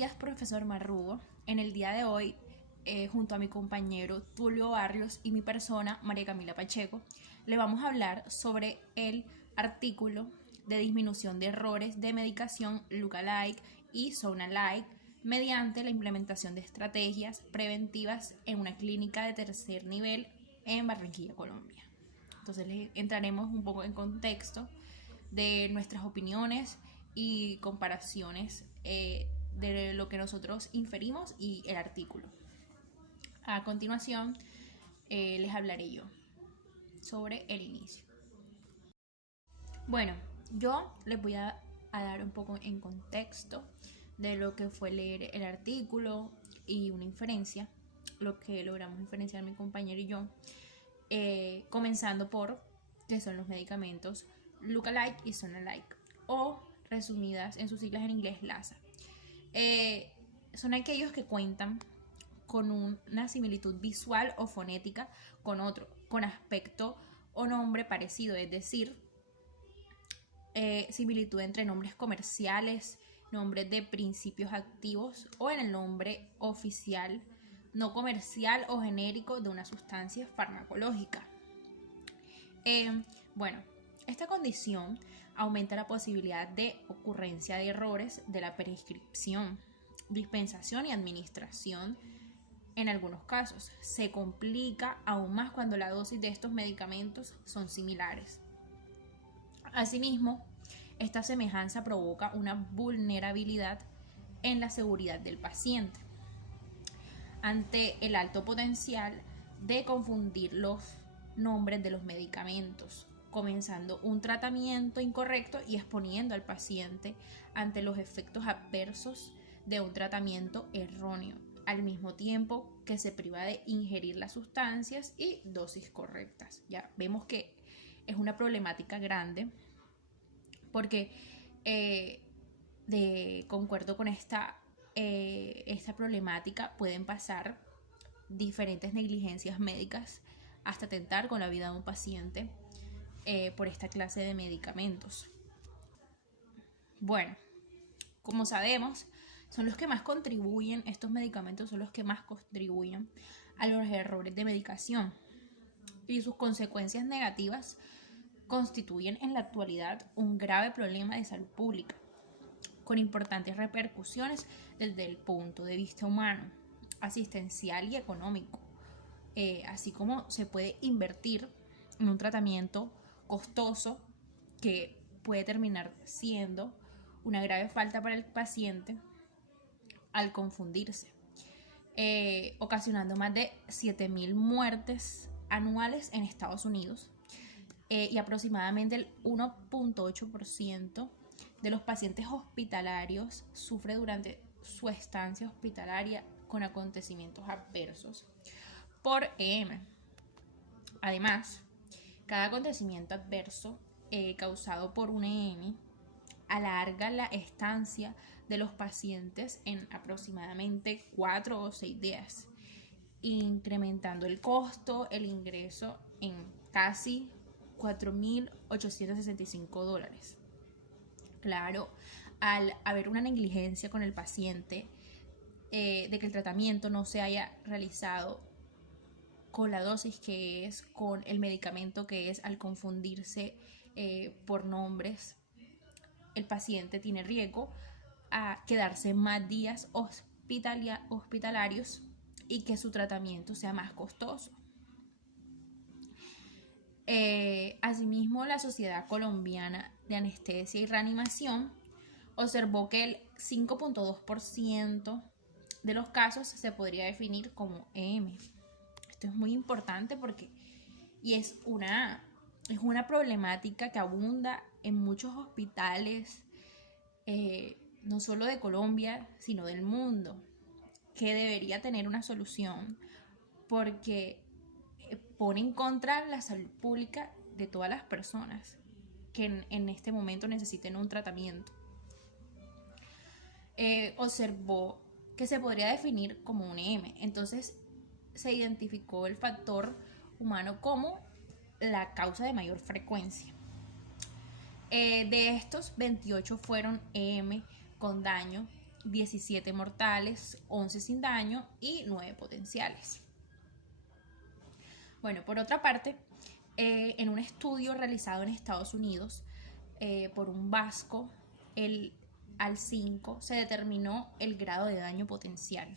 Días, profesor Marrugo. En el día de hoy, junto a mi compañero Tulio Barrios y mi persona, María Camila Pacheco, le vamos a hablar sobre el artículo de disminución de errores de medicación Lookalike y Zonalike mediante la implementación de estrategias preventivas en una clínica de tercer nivel en Barranquilla, Colombia. Entonces les entraremos un poco en contexto de nuestras opiniones y comparaciones de lo que nosotros inferimos y el artículo. A continuación, les hablaré yo sobre el inicio. Bueno, yo les voy a dar un poco en contexto de lo que fue leer el artículo y una inferencia, lo que logramos inferenciar mi compañero y yo, comenzando por qué son los medicamentos Lookalike y Zonalike, o resumidas en sus siglas en inglés, LASA. Son aquellos que cuentan con una similitud visual o fonética con otro, con aspecto o nombre parecido, es decir, similitud entre nombres comerciales, nombres de principios activos o en el nombre oficial, no comercial o genérico de una sustancia farmacológica. Bueno, esta condición aumenta la posibilidad de ocurrencia de errores de la prescripción, dispensación y administración. En algunos casos, se complica aún más cuando la dosis de estos medicamentos son similares. Asimismo, esta semejanza provoca una vulnerabilidad en la seguridad del paciente ante el alto potencial de confundir los nombres de los medicamentos, comenzando un tratamiento incorrecto y exponiendo al paciente ante los efectos adversos de un tratamiento erróneo, al mismo tiempo que se priva de ingerir las sustancias y dosis correctas. Ya vemos que es una problemática grande porque concuerdo con esta problemática, pueden pasar diferentes negligencias médicas hasta atentar con la vida de un paciente por esta clase de medicamentos. Bueno, como sabemos, son los que más contribuyen, estos medicamentos son los que más contribuyen a los errores de medicación, y sus consecuencias negativas constituyen en la actualidad un grave problema de salud pública, con importantes repercusiones desde el punto de vista humano, asistencial y económico, así como se puede invertir en un tratamiento costoso que puede terminar siendo una grave falta para el paciente al confundirse, ocasionando más de 7.000 muertes anuales en Estados Unidos, y aproximadamente el 1.8% de los pacientes hospitalarios sufre durante su estancia hospitalaria con acontecimientos adversos por EM. Además, cada acontecimiento adverso causado por un EM alarga la estancia de los pacientes en aproximadamente 4 o 6 días, incrementando el costo, el ingreso en casi $4.865. Claro, al haber una negligencia con el paciente, de que el tratamiento no se haya realizado con la dosis que es, con el medicamento que es, al confundirse por nombres, el paciente tiene riesgo a quedarse más días hospitalarios y que su tratamiento sea más costoso. Asimismo, la Sociedad Colombiana de Anestesia y Reanimación observó que el 5.2% de los casos se podría definir como EM. Esto es muy importante porque es una problemática que abunda en muchos hospitales, no solo de Colombia, sino del mundo, que debería tener una solución porque pone en contra la salud pública de todas las personas que en este momento necesiten un tratamiento. Observó que se podría definir como un EM. Entonces se identificó el factor humano como la causa de mayor frecuencia. De estos, 28 fueron EM con daño 17 mortales, 11 sin daño y 9 potenciales. Bueno, por otra parte, en un estudio realizado en Estados Unidos por un vasco, el AL5, se determinó el grado de daño potencial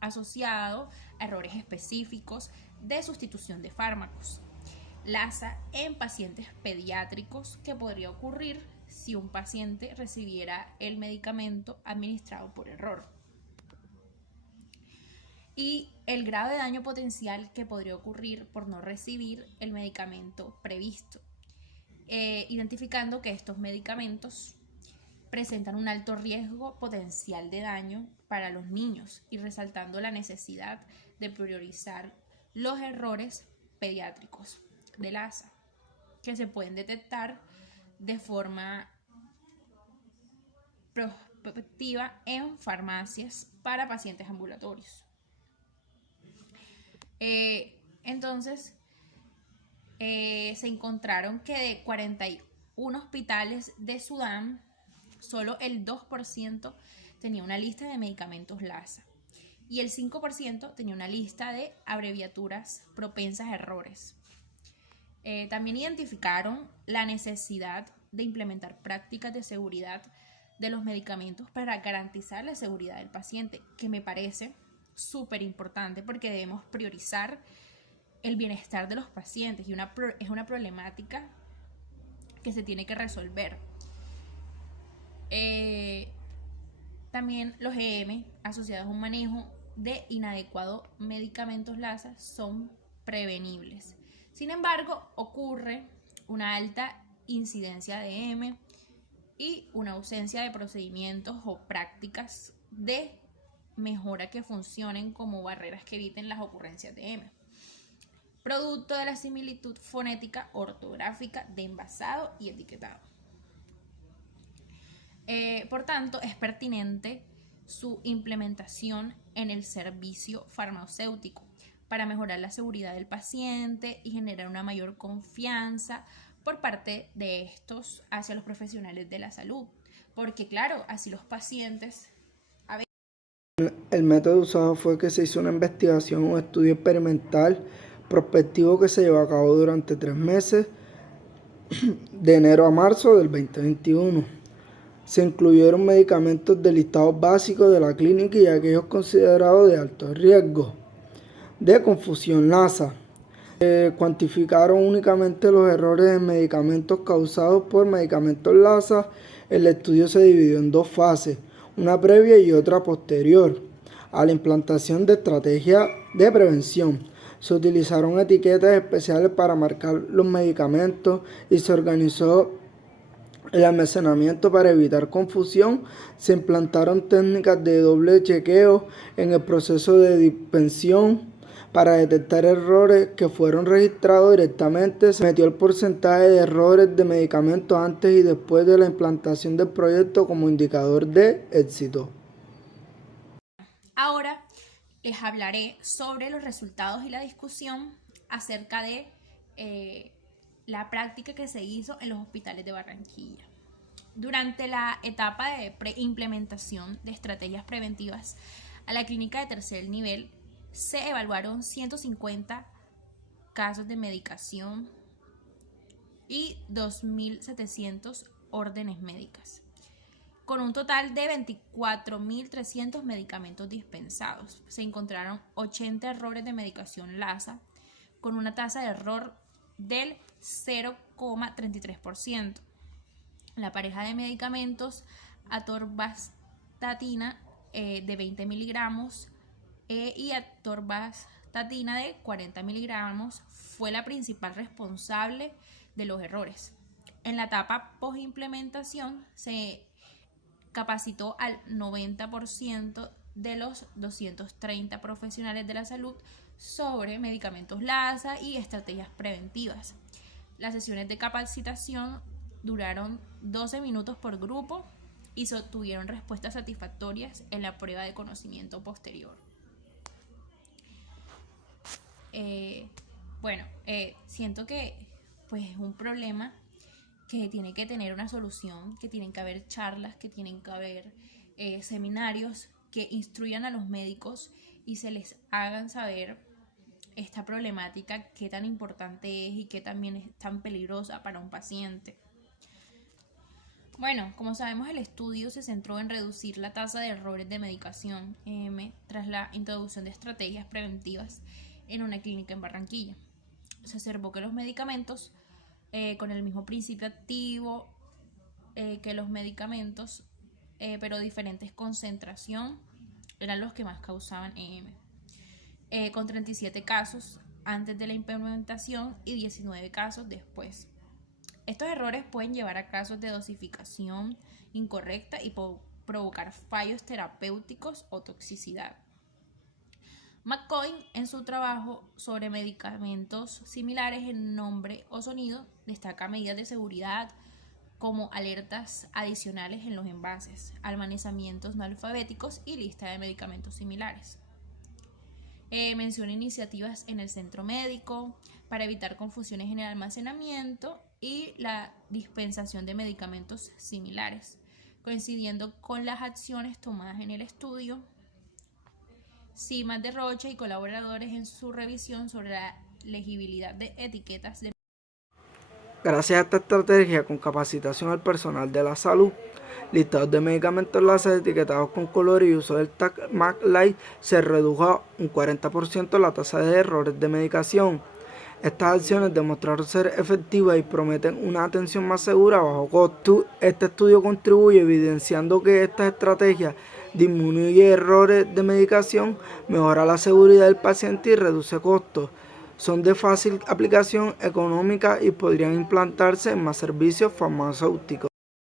asociado a errores específicos de sustitución de fármacos LASA en pacientes pediátricos que podría ocurrir si un paciente recibiera el medicamento administrado por error. Y el grado de daño potencial que podría ocurrir por no recibir el medicamento previsto, identificando que estos medicamentos presentan un alto riesgo potencial de daño para los niños y resaltando la necesidad de priorizar los errores pediátricos del ASA que se pueden detectar de forma prospectiva en farmacias para pacientes ambulatorios. Entonces, se encontraron que de 41 hospitales de Sudán, solo el 2% tenía una lista de medicamentos LASA y el 5% tenía una lista de abreviaturas propensas a errores. También identificaron la necesidad de implementar prácticas de seguridad de los medicamentos para garantizar la seguridad del paciente, que me parece súper importante porque debemos priorizar el bienestar de los pacientes y es una problemática que se tiene que resolver. También los EM asociados a un manejo de inadecuados medicamentos LASA son prevenibles. Sin embargo, ocurre una alta incidencia de EM y una ausencia de procedimientos o prácticas de mejora que funcionen como barreras que eviten las ocurrencias de EM, producto de la similitud fonética ortográfica de envasado y etiquetado. Por tanto, es pertinente su implementación en el servicio farmacéutico para mejorar la seguridad del paciente y generar una mayor confianza por parte de estos hacia los profesionales de la salud, porque claro, así los pacientes... El método usado fue que se hizo una investigación o estudio experimental prospectivo que se llevó a cabo durante 3 meses, de enero a marzo del 2021. Se incluyeron medicamentos de listados básicos de la clínica y aquellos considerados de alto riesgo de confusión LASA. Cuantificaron únicamente los errores en medicamentos causados por medicamentos LASA. El estudio se dividió en 2 fases, una previa y otra posterior a la implantación de estrategias de prevención. Se utilizaron etiquetas especiales para marcar los medicamentos y se organizó el almacenamiento para evitar confusión. Se implantaron técnicas de doble chequeo en el proceso de dispensación para detectar errores que fueron registrados directamente. Se metió el porcentaje de errores de medicamentos antes y después de la implantación del proyecto como indicador de éxito. Ahora les hablaré sobre los resultados y la discusión acerca de la práctica que se hizo en los hospitales de Barranquilla. Durante la etapa de implementación de estrategias preventivas a la clínica de tercer nivel, se evaluaron 150 casos de medicación y 2.700 órdenes médicas, con un total de 24.300 medicamentos dispensados. Se encontraron 80 errores de medicación LASA, con una tasa de error del 0,33%. La pareja de medicamentos atorvastatina de 20 miligramos y atorvastatina de 40 miligramos fue la principal responsable de los errores. En la etapa post-implementación se capacitó al 90% de los 230 profesionales de la salud sobre medicamentos LASA y estrategias preventivas. Las sesiones de capacitación duraron 12 minutos por grupo y se obtuvieron respuestas satisfactorias en la prueba de conocimiento posterior. Siento que pues es un problema que tiene que tener una solución, que tienen que haber charlas, que tienen que haber seminarios que instruyan a los médicos y se les hagan saber esta problemática, qué tan importante es y qué también es tan peligrosa para un paciente. Bueno, como sabemos, el estudio se centró en reducir la tasa de errores de medicación tras la introducción de estrategias preventivas en una clínica en Barranquilla. Se observó que los medicamentos con el mismo principio activo que los medicamentos, pero diferentes concentración, eran los que más causaban con 37 casos antes de la implementación y 19 casos después. Estos errores pueden llevar a casos de dosificación incorrecta y provocar fallos terapéuticos o toxicidad. McCoy, en su trabajo sobre medicamentos similares en nombre o sonido, destaca medidas de seguridad como alertas adicionales en los envases, almacenamientos no alfabéticos y lista de medicamentos similares. Menciona iniciativas en el centro médico para evitar confusiones en el almacenamiento y la dispensación de medicamentos similares, coincidiendo con las acciones tomadas en el estudio. Simas de Rocha y colaboradores en su revisión sobre la legibilidad de etiquetas de. Gracias a esta estrategia con capacitación al personal de la salud, listados de medicamentos láser etiquetados con color y uso del tag McLight, se redujo un 40% la tasa de errores de medicación. Estas acciones demostraron ser efectivas y prometen una atención más segura a bajo costo. Este estudio contribuye evidenciando que estas estrategias disminuyen errores de medicación, mejora la seguridad del paciente y reduce costos. Son de fácil aplicación económica y podrían implantarse en más servicios farmacéuticos.